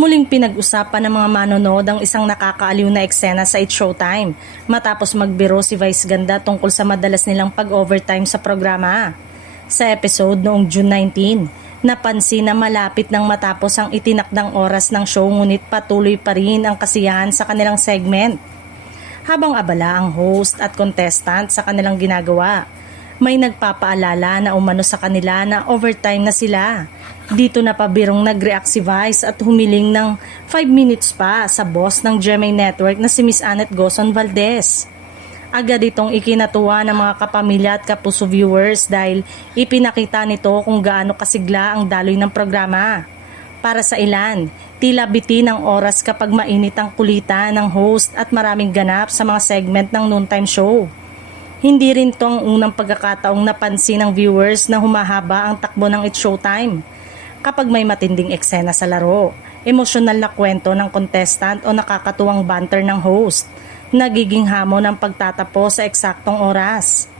Muling pinag-usapan ng mga manonood ang isang nakakaaliw na eksena sa It's Showtime matapos magbiro si Vice Ganda tungkol sa madalas nilang pag-overtime sa programa. Sa episode noong June 19, napansin na malapit nang matapos ang itinakdang oras ng show ngunit patuloy pa rin ang kasiyahan sa kanilang segment. Habang abala ang host at contestant sa kanilang ginagawa, may nagpapaalala na umano sa kanila na overtime na sila. Dito na pabirong nag-react si Vice at humiling ng 5 minutes pa sa boss ng GMA Network na si Miss Annette Gozon Valdez. Agad itong ikinatuwa ng mga kapamilya at kapuso viewers dahil ipinakita nito kung gaano kasigla ang daloy ng programa. Para sa ilan, tila bitin ang oras kapag mainit ang kulitan ng host at maraming ganap sa mga segment ng noontime show. Hindi rin to ang unang pagkakataong napansin ng viewers na humahaba ang takbo ng It's Showtime. Kapag may matinding eksena sa laro, emosyonal na kwento ng contestant o nakakatuwang banter ng host, nagiging hamon ang pagtatapos sa eksaktong oras.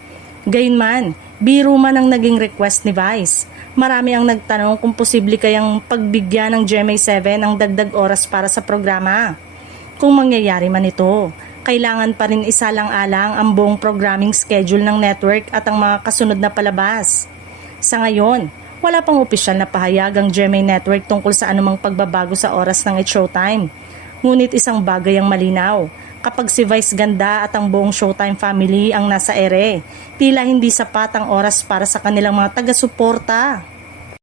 Gayunman, biro man ang naging request ni Vice. Marami ang nagtanong kung posible kayang pagbigyan ng GMA7 ang dagdag oras para sa programa. Kung mangyayari man ito, kailangan pa rin isalang-alang ang buong programming schedule ng network at ang mga kasunod na palabas. Sa ngayon, wala pang opisyal na pahayag ang GMA Network tungkol sa anumang pagbabago sa oras ng It's Showtime. Ngunit isang bagay ang malinaw, kapag si Vice Ganda at ang buong Showtime family ang nasa ere, tila hindi sapat ang oras para sa kanilang mga taga-suporta.